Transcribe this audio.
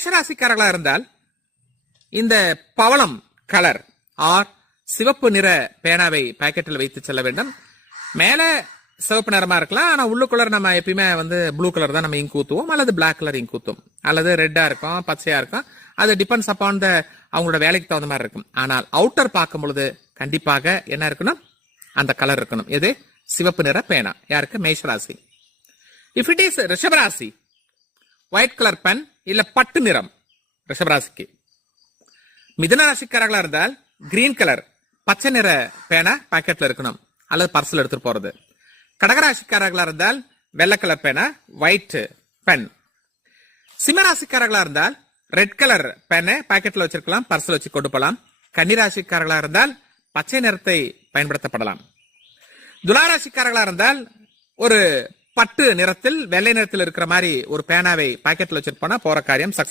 மேஷராசிக்காரர்களா இருந்தால் இந்த பவளம் கலர் ஆர் சிவப்பு நிற பேனாவை பாக்கெட்டில் வைத்து செல்ல வேண்டும். மேல சிவப்பு நிறமா இருக்கலாம், ஆனா உள்ளுக்குள்ள நம்ம எப்பயுமே ப்ளூ கலர் தான் நம்ம இங்க் ஊத்துவோம், அல்லது பிளாக் கலர் இங்க் ஊத்துவோம், அல்லது ரெட்டா இருக்கும், பச்சையா இருக்கும். அது டிபெண்ட்ஸ் அப்பான் அவங்களோட வேலைக்கு தகுந்த மாதிரி இருக்கும். ஆனால் அவுட்டர் பார்க்கும் பொழுது கண்டிப்பாக என்ன இருக்கணும், அந்த கலர் இருக்கணும். எது? சிவப்பு நிற பேனா. யாருக்கு? மேஷராசி. இஃப் இட் இஸ் ரிஷபராசி, ஒயிட் கலர் பென் இல்ல பட்டு நிறம் ரிஷபராசிக்கு. மிதுன ராசிக்காரர்களா இருந்தால் கிரீன் கலர் பச்சை நிற பேனா பாக்கெட்ல இருக்கணும், அல்லது பர்சல் எடுத்துட்டு போறது. கடகராசிக்காரர்களா இருந்தால் வெள்ளை கலர் பேனா, ஒயிட் பென். சிம்மராசிக்காரர்களா இருந்தால் ரெட் கலர் பேனை பாக்கெட்ல வச்சிருக்கலாம், பர்சல் வச்சு கொண்டு போகலாம். கன்னிராசிக்காரர்களா இருந்தால் பச்சை நிறத்தை பயன்படுத்தப்படலாம். துளாராசிக்காரர்களா இருந்தால் ஒரு பட்டு நிறத்தில் வெள்ளை நிறத்தில் இருக்கிற மாதிரி ஒரு பேனாவை பாக்கெட்ல வச்சிருப்போம்னா போற காரியம் சக்சஸ்.